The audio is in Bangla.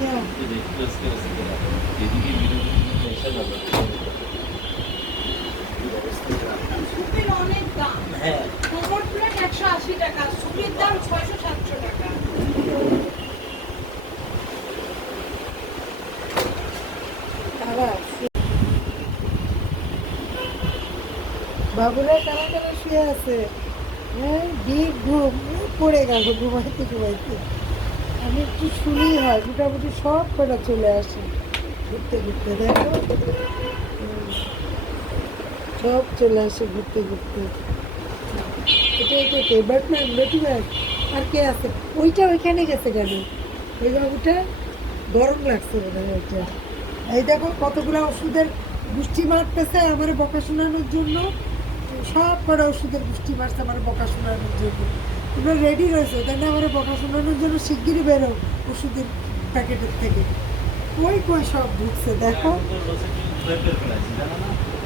হ্যাঁ। সুপের অনেক দাম। হ্যাঁ কোমর প্লেট 180 টাকা, সুপের দাম 600-700 টাকা। আবার বাবুরা কারা কারা শুয়ে আছে, হ্যাঁ ডিপ ঘুম পড়ে গেল ঘুমাইতে ঘুমাইতে। আমি একটু শুনি হয় মোটামুটি সব কটা চলে আসে ঘুরতে ঘুরতে, দেখো সব চলে আসে ঘুরতে ঘুরতে। এটা কে ব্যাটম্যান ব্যাটম্যান, আর কে আছে? ওইটা ওইখানে গেছে কেন? ওই বাবুটা গরম লাগছে মনে হয় ওইটা। এই দেখো কতগুলো ওষুধের গুষ্টি মারতেছে আমার বকা শোনানোর জন্য, সব কটা ওষুধের গুষ্টি মারছে আমার বকা শোনানোর জন্য। তোমরা রেডি রয়েছো তাই না আমার বকা শোনানোর জন্য? শিগগিরই বেরো ওষুধের প্যাকেটের থেকে। কই কই সব ঢুকছে দেখো।